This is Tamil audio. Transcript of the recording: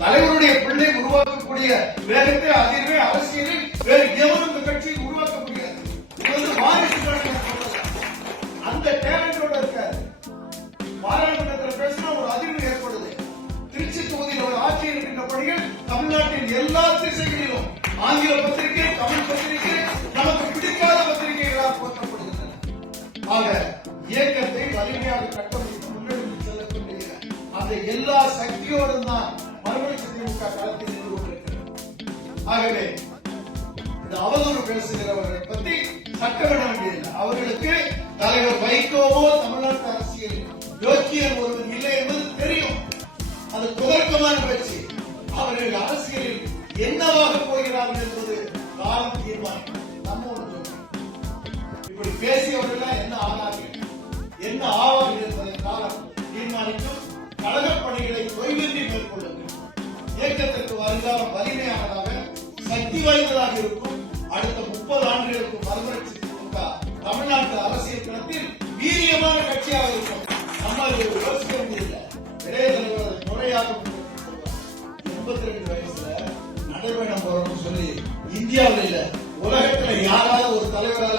தலைவருடைய பிள்ளை உருவாக்கக்கூடிய வேகத்தை அதிர்வே அரசியலில் வேறு எவரும் இந்த உருவாக்க முடியாது. இது வந்து அந்த டேலண்டோட இருக்க பாராளுமன்றத்தில் பேசினா ஒரு அதிர்வு ஏற்படுது. திருச்சி தொகுதியில் ஒரு ஆட்சி இருக்கின்றபடியில் தமிழ்நாட்டின் எல்லா திசைகளிலும் ஆங்கில பத்திரிகை தமிழ் பத்திரிகை நமக்கு பிடிக்காத பத்திரிகைகளாக போற்றப்படுகின்றன. ஆக இயக்கத்தை வலிமையாக கட்டமைத்து அந்த எல்லா சக்தியோடும் தான் மறுமலர்ச்சி திமுக களத்தில் நின்று கொண்டிருக்கிறது. ஆகவே இந்த அவதூறு பேசுகிறவர்களை பற்றி சட்டமிட வேண்டியதில்லை அவர்களுக்கு தலைவர் வைகோவோ தமிழ்நாட்டு அரசியல் யோக்கியம் ஒருவர் இல்லை என்பது தெரியும். அது குதர்க்கமான பேச்சு. அவர்கள் அரசியலில் என்னவாக போகிறார்கள் என்பது காலம் தீர்மானம் நம்ம ஒன்று இப்படி பேசியவர்கள் என்ன இயக்கத்திற்கு வலிமையானதாக சக்தி வாய்ந்ததாக இருக்கும். அடுத்த முப்பது ஆண்டுகளுக்கு மறுமலர்ச்சி தமிழ்நாட்டு அரசியல் களத்தில் வீரியமான கட்சியாக இருக்கும். நம்ம யோசிக்க முடியல இளைய தலைவர் முறையாக எண்பத்தி ரெண்டு வயசுல நடைபயணம் போறோம்னு சொல்லி இந்தியாவில் இல்ல உலகத்துல யாராவது ஒரு தலைவரால